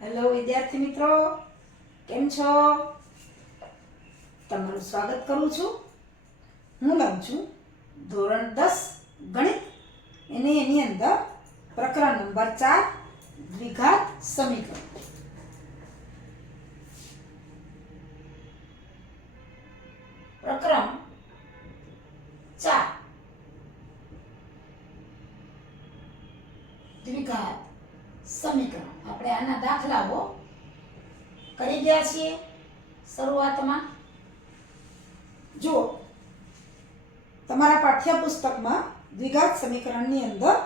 Hello વિદ્યાર્થી મિત્રો, કેમ છો? તમારું સ્વાગત કરું છું. હું લઉં છું ધોરણ 10 ગણિત એની અંદર પ્રકરણ નંબર 4 દ્વિઘાત સમીકરણ. પ્રકરણ 4 દ્વિઘાત સમીકરણ. આપણે આના દાખલાઓ કરી ગયા છીએ શરૂઆતમાં. જો તમારા પાઠ્યપુસ્તકમાં દ્વિઘાત સમીકરણની અંદર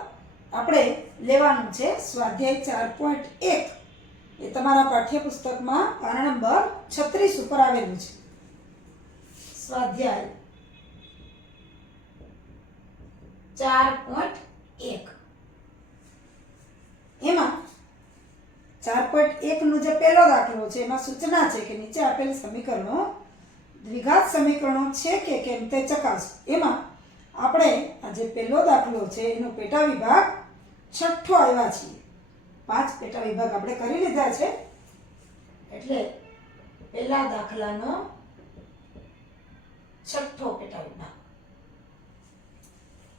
આપણે લેવાનું છે સ્વાધ્યાય 4.1. એ તમારા પાઠ્યપુસ્તકમાં પાના નંબર 36 ઉપર આવેલું છે. સ્વાધ્યાય 4.1 એમાં 4.1 નો જે પહેલો દાખલો છે એમાં સૂચના છે કે નીચે આપેલ સમીકરણો દ્વિઘાત સમીકરણો છે કે કેમ તે ચકાસો. એમાં આપણે આ જે પહેલો દાખલો છે એનો પેટા વિભાગ 6 આવ્યા છીએ. 5 પેટા વિભાગ આપણે કરી લીધા છે. એટલે પહેલા દાખલાનો 6 પેટા વિભાગ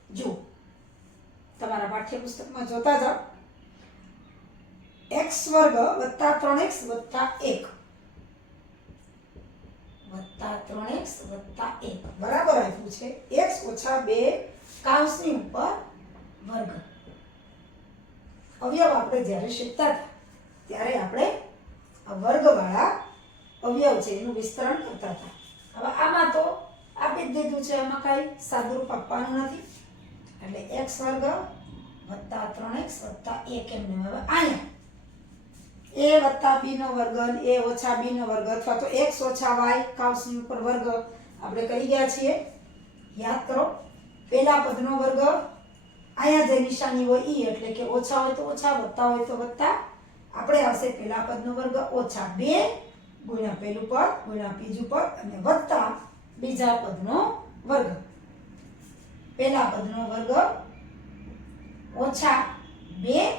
જો તમારા પાઠ્યપુસ્તકમાં જોતા જાઓ. x વર્ગ વત્તા 3x વત્તા 1 વત્તા 3x વત્તા 1 બરાબર આપ્યું છે x ઓછા 2 કૌંસની ઉપર વર્ગ. અવયવ આપણે જ્યારે શીખતા હતા ત્યારે આપણે આ વર્ગવાળા અવયવ છે એનું વિસ્તરણ કરતા હતા. હવે આમાં તો આપી જ દીધું છે, આમાં કાંઈ સાદુરૂપ આપવાનું નથી. એટલે x વર્ગ વત્તા 3x વત્તા 1 એમને હવે અહીંયા a વત્તા b નો વર્ગ અને a ઓછા b નો વર્ગ અથવા તો x ઓછા y કૌંસની ઉપર વર્ગ આપણે કરી ગયા છીએ. યાદ કરો, પહેલા પદનો વર્ગ અહીંયા જે નિશાની હોય ઈ એટલે કે ઓછા હોય તો ઓછા, વત્તા હોય તો વત્તા. આપણે આવશે પહેલા પદનો વર્ગ ઓછા 2 ગુણ્યા પહેલું પદ ગુણ્યા બીજું પદ અને વત્તા બીજા પદનો વર્ગ. પહેલા પદનો વર્ગ ઓછા 2,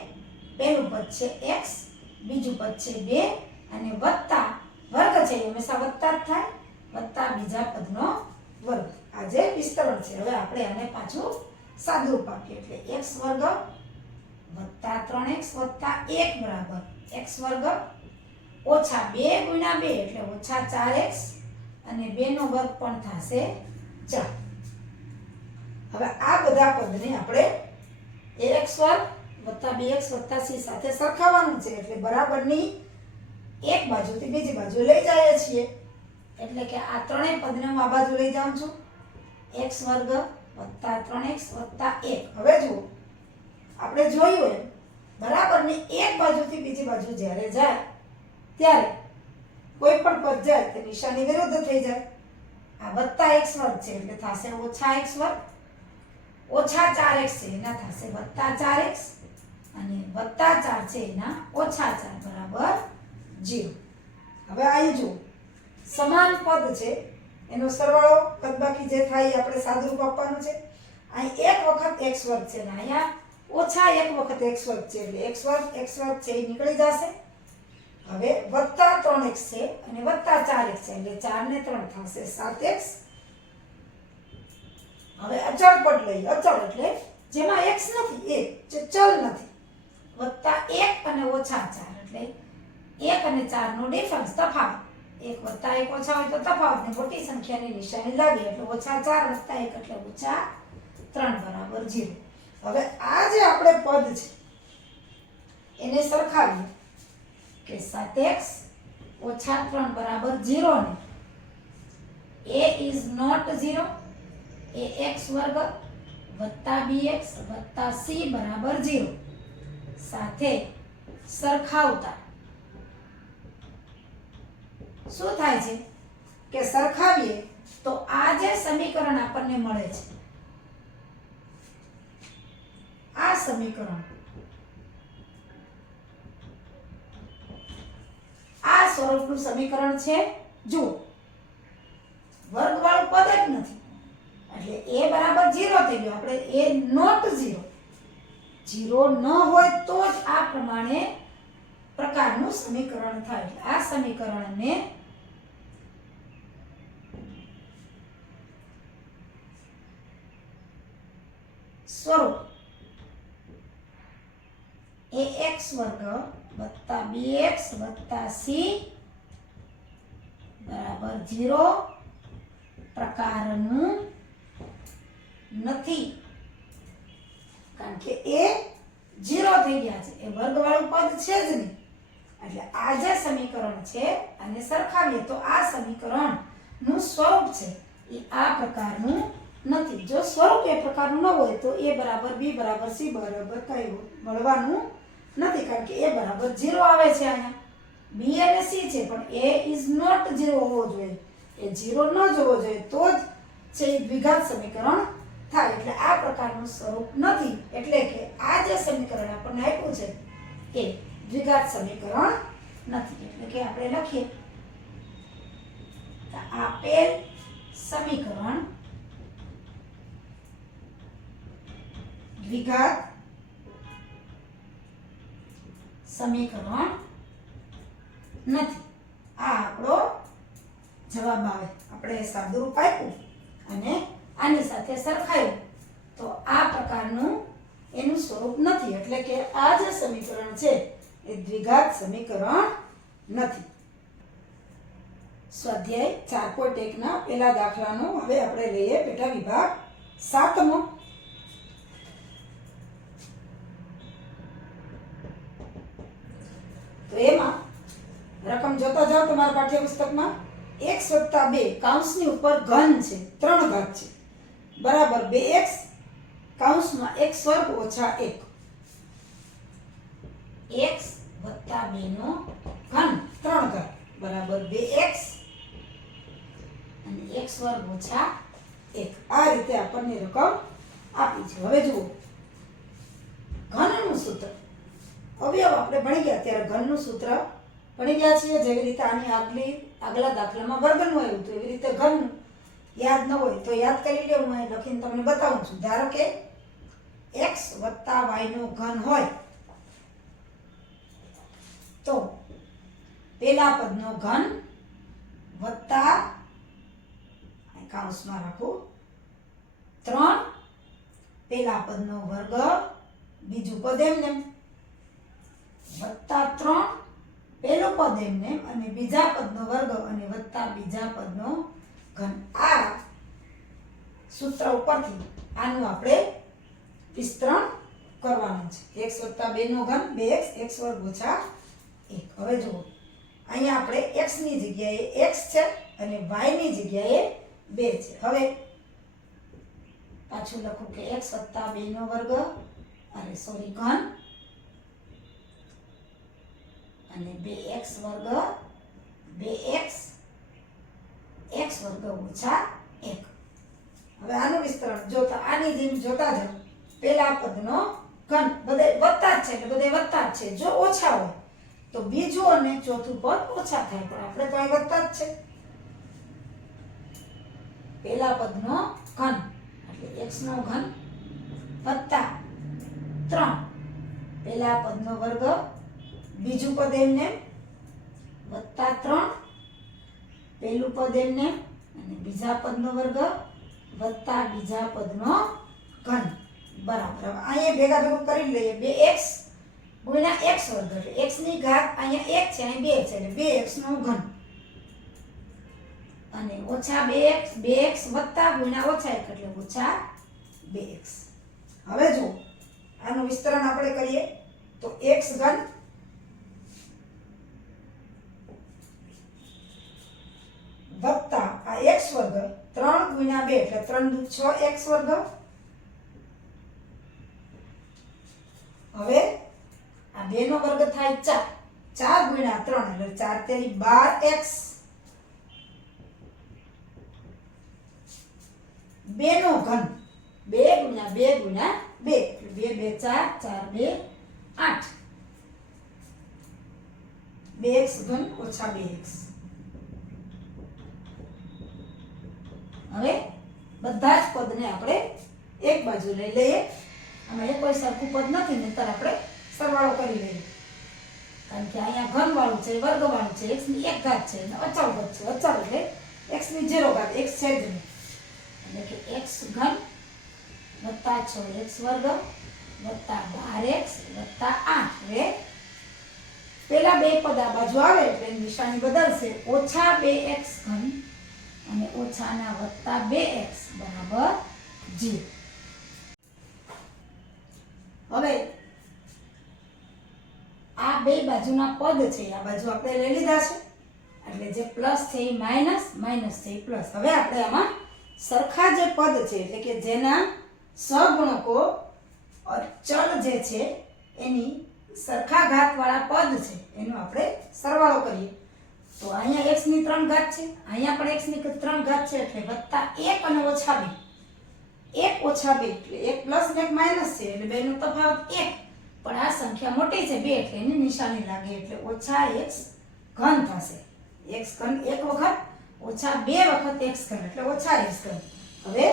પહેલું પદ છે x, બીજું પદ છે 2 અને વત્તા વર્ગ છે એ હંમેશા વત્તા જ થાય, વત્તા બીજા પદનો વર્ગ. આ જે વિસ્તરણ છે. હવે આપણે આને પાછું સાદુરૂપ આપીએ એટલે x વર્ગ વત્તા 3x વત્તા 1 બરાબર x વર્ગ ઓછા 2 ગુણ્યા 2 એટલે ઓછા 4x અને 2 નો વર્ગ પણ થશે 4. હવે આ બધા પદને આપણે ax વર્ગ વત્તા 2x વત્તા c સાથે સરખાવવાનું છે. એટલે બરાબરની એક બાજુથી બીજી બાજુ લઈ જઈએ છીએ. એટલે કે આ ત્રણેય પદને હું આ બાજુ લઈ જાઉં છું. x વર્ગ વત્તા 3x વત્તા 1. હવે જુઓ, આપણે જોયું એમ બરાબરની એક બાજુથી બીજી બાજુ જ્યારે જાય ત્યારે કોઈ પણ પદ જાય તે નિશાની વિરુદ્ધ થઈ જાય. આ વત્તા x વર્ગ છે એટલે થશે ઓછા x વર્ગ, ઓછા 4x છે એના થશે વત્તા 4x અને વત્તા 4 છે એના ઓછા 4 બરાબર 0. હવે અહીં જો સમાન પદ છે એનો સરવાળો કદબાકી જે થાય એ આપણે સાદુરૂપ આપવાનું છે. અહીં એક વખત x વર્ગ છે અને અહીંયા ઓછા એક વખત x વર્ગ છે એટલે x વર્ગ છે એ નીકળી જશે. હવે વત્તા 3x છે અને વત્તા 4x છે એટલે 4 ને 3 થશે 7x. હવે અચળ પદ લઈએ. અચળ એટલે જેમાં x નથી, એ જે ચલ નથી. વત્તા 1 અને ઓછા 4 એટલે 1 અને 4 નો ડિફરન્સ તફાવત. 1 વત્તા 1 ઓછા હોય તો તફાવતને મોટી સંખ્યાની નિશાની લાવીએ એટલે ઓછા 4 વત્તા 1 એટલે ઓછા 3 બરાબર 0. હવે આ જે આપણે પદ છે એને સરખાવીએ કે 7x ઓછા 3 બરાબર 0 ને a is not 0 A x વર્ગ વત્તા bx વત્તા c બરાબર 0 સાથે સરખાવતા શું થાય છે કે સરખાવીએ તો આ જે સમીકરણ આપણને મળે છે આ સમીકરણ આ સ્વરૂપનું સમીકરણ છે. જો વર્ગવાળું પદ જ નથી એટલે a બરાબર 0 થઈ ગયો. આપણે a નોટ 0 ન હોય તો જ આ પ્રમાણે પ્રકારનું સમીકરણ થાય. એટલે આ સમીકરણને સ્વરૂપ ax વર્ગ વત્તા bx વત્તા c બરાબર 0 પ્રકારનું નથી. કારણ કે એ 0 થઈ ગયા છે, એ વર્ગવાળું પદ છે જ નહીં. એટલે આ જે સમીકરણ છે આને સરખાવીએ તો આ સમીકરણનું સ્વરૂપ છે એ આ પ્રકારનું નથી. જો સ્વરૂપ એ પ્રકારનું ન હોય તો a બરાબર b બરાબર c બરાબર કઈ મળવાનું નથી. કારણ કે a બરાબર 0 આવે છે અહીંયા, b અને c છે, પણ a ઇઝ નોટ 0 હોવો જોઈએ. એ 0 ન જ હોવો જોઈએ તો જ છે એ દ્વિઘાત સમીકરણ થાય. એટલે આ પ્રકારનું સ્વરૂપ નથી. એટલે કે આ જે સમીકરણ આપણને આપ્યું છે એ દ્વિઘાત સમીકરણ નથી. એટલે કે આપણે લખીએ કે આપેલ સમીકરણ દ્વિઘાત સમીકરણ નથી. આ આપણો જવાબ આવે. આપણે સાદુરૂપ આપ્યું અને આની સાથે સરખાયું તો આ પ્રકારનું એનું સ્વરૂપ નથી. એટલે કે આ જે સમીકરણ છે એ દ્વિઘાત સમીકરણ નથી. સ્વાધ્યાય 4.1 ના પહેલા દાખલાનો હવે આપણે લઈએ પેટા વિભાગ 7મો. તો એમાં રકમ જોતા જાઓ તમારા પાઠ્યપુસ્તકમાં x + 2 કૌંસની ઉપર ઘન છે 3 ઘાત છે બરાબર 2x કૌંસમાં x વર્ગ ઓછા 1. x + 2 નો ઘન 3 ઘાત બરાબર 2x અને x વર્ગ ઓછા 1. આ રીતે આપણને રકમ આપી છે. હવે જુઓ ઘનનું સૂત્ર અવયવ આપણે ભણી ગયા ત્યારે ઘનનું સૂત્ર ભણી ગયા છીએ. જેવી રીતે આની આગલા દાખલામાં વર્ગનું આવ્યું તો એવી રીતે ઘનનું યાદ ન હોય તો યાદ કરી લો. હું અહીં લખીને તમને બતાવું છું. ધારો કે x + y નો ઘન હોય તો પેલા પદનો ઘન વત્તા કૌંસમાં રાખું 3 પેલા પદનો વર્ગ બીજું પદ એમને વત્તા 3 પેલું પદ એમને અને બીજા પદનો વર્ગ અને વત્તા બીજા પદનો ઘન. આ સૂત્ર ઉપરથી આનું આપણે વિસ્તરણ કરવાનું છે. x + 2 નો ઘન 2x x વર્ગ ઓછા 1. હવે જુઓ અહીંયા આપણે x ની જગ્યાએ x છે અને y ની જગ્યાએ 2 છે. હવે પાછું લખું કે x + 2 નો વર્ગ ઘન અને 2x વર્ગ 2x x વર્ગ ઓછા 1. હવે આનું વિસ્તરણ જોતા આની જેમ જોતા જાઓ. પેલા પદનો ઘન બધે વત્તા જ છે એટલે બધે વત્તા જ છે. જો ઓછા હોય તો બીજું અને ચોથું પદ ઓછા થાય, પણ આપણે તો અહીં વત્તા જ છે. પેલા પદનો ઘન એટલે x નો ઘન વત્તા 3 પેલા પદનો વર્ગ બીજું પદ એમને વત્તા 3 પેલું પદ એમને અને બીજા પદનો વર્ગ વત્તા બીજા પદનો ઘન બરાબર. અહીંયા ભેગા ભેગું કરી લઈએ. 2x * x વર્ગ એટલે x ની ઘાત અહીંયા 1 છે અહીં 2 છે એટલે 2x નો ઘન અને ઓછા 2x વત્તા * ઓછા 1 એટલે ઓછા 2x. હવે જો આનું વિસ્તરણ આપણે કરીએ તો x ઘન વત્તા આ x વર્ગ 3 * 2 એટલે 3 × 6x વર્ગ. હવે આ 2 નો વર્ગ થાય 4 × 3 એટલે 4 તેરી 12x 2 નો ઘન 2 × 2 × 2 એટલે 2 2 4 4 2 8 2x ઘન ઓછા 2x. હવે બધા જ પદને આપણે એક બાજુ લઈ લઈએ. આમાં કોઈ સરખું પદ નથી નહીતર આપણે સરવાળો કરી લઈએ. કારણ કે અહીંયા ઘનવાળું છે, વર્ગવાળું છે, x ની 1 ઘાત છે અને અચળ પદ છે. અચળ એટલે x ની 0 ઘાત, x છે જ નહીં. એટલે કે x ઘન વત્તા 6x વર્ગ વત્તા 12x વત્તા 8. હવે પેલા બે પદ આ બાજુ આવે એટલે એની નિશાની બદલશે. ઓછા 2x ઘન અને ઓછાના વત્તા 2x બરાબર 0. હવે આ બે બાજુના પદ છે, આ બાજુ આપણે લઈ લીધા છે એટલે જે પ્લસ છે એ માઇનસ, માઇનસ છે એ પ્લસ. હવે આપણે આમાં સરખા જે પદ છે એટલે કે જેના સહગુણકો અચળ જે છે એની સરખા ઘાતવાળા પદ છે એનો આપણે સરવાળો કરીએ. તો અહીંયા x ની 3 ઘાત છે, અહીંયા પણ x ની 3 ઘાત છે એટલે વત્તા 1 અને ઓછા 2. 1 ઓછા 2 એટલે 1 પ્લસ ને 1 માઇનસ છે એટલે બેનો તફાવત 1. પણ આ સંખ્યા મોટી છે 2 એટલે એની નિશાની લાગે એટલે ઓછા x ઘન થશે. x ઘન એક વખત ઓછા 2 વખત x ઘન એટલે ઓછા x ઘન. હવે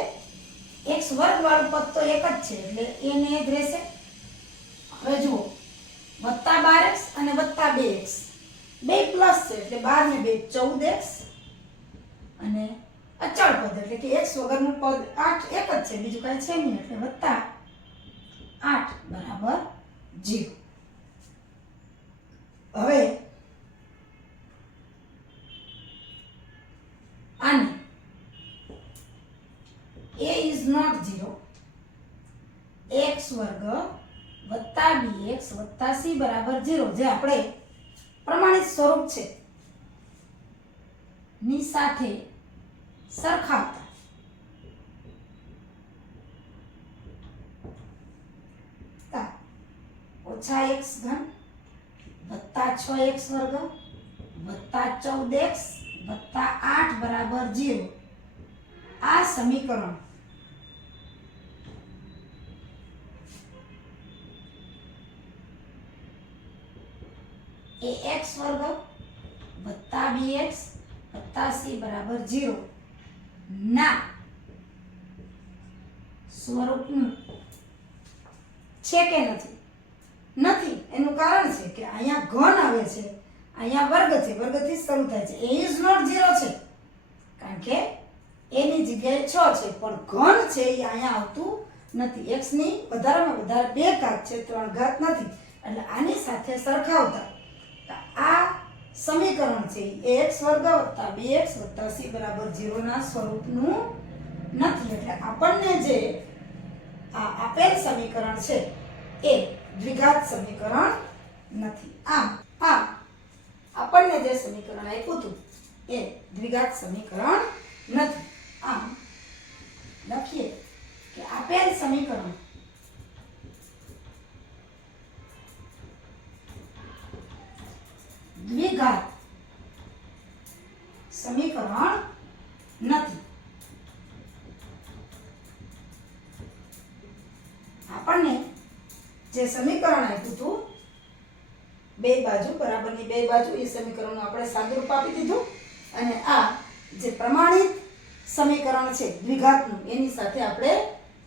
x વર્ગ વાળું પદ તો એક જ છે એટલે એને જ રહેશે. હવે જુઓ વત્તા 12x અને વત્તા 2x બે પ્લસ છે એટલે 12 ને 2 14x અને અચળ પદ એટલે કે x વગરનું પદ 8 એક જ છે, બીજું કાંઈ છે નહીં એટલે વત્તા 8 બરાબર 0. હવે આને a is not 0 x વર્ગ વત્તા bx વત્તા c બરાબર 0 જે આપણે પ્રમાણિત સ્વરૂપ છે ની સાથે સરખાવતા ઓછા x ઘન વત્તા 6x વર્ગ વત્તા 14x વત્તા 8 બરાબર 0. આ સમીકરણ ax વર્ગ વત્તા bx વત્તા c બરાબર 0 ના સ્વરૂપનું છે કે નથી? નથી. એનું કારણ છે કે અહીંયા ઘન આવે છે, અહીંયા વર્ગ છે, વર્ગથી શરૂ થાય છે. a is not 0 છે કારણ કે એની જગ્યાએ 6 છે પણ ઘન છે એ અહીંયા આવતું નથી. x ની વધારેમાં વધારે 2 ઘાત છે, 3 ઘાત નથી. એટલે આની સાથે સરખાવતા આ સમીકરણ છે એ ax વર્ગ વત્તા bx વત્તા c બરાબર 0 ના સ્વરૂપનું નથી. એટલે આપણને જે આ આપેલ સમીકરણ છે એ દ્વિઘાત સમીકરણ નથી. આમ આપણને જે સમીકરણ આપ્યું હતું એ દ્વિઘાત સમીકરણ નથી. આમ લખીએ કે આપેલ સમીકરણ દ્વિઘાત સમીકરણ નથી. આપણને જે સમીકરણ આપ્યું હતું બે બાજુ બરાબરની બે બાજુ એ સમીકરણનું આપણે સાદુરૂપ આપી દીધું અને આ જે પ્રમાણિત સમીકરણ છે દ્વિઘાતનું એની સાથે આપણે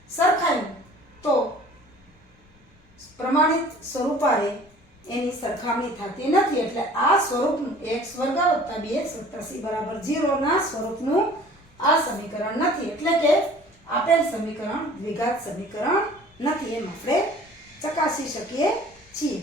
સરખાવ્યું તો પ્રમાણિત સ્વરૂપ આવે એની સરખામણી થતી નથી. એટલે આ સ્વરૂપનું x વર્ગ વત્તા bx વત્તા c બરાબર 0 ના સ્વરૂપનું આ સમીકરણ નથી. એટલે કે આપેલ સમીકરણ દ્વિઘાત સમીકરણ નથી એમ આપણે ચકાસી શકીએ છીએ.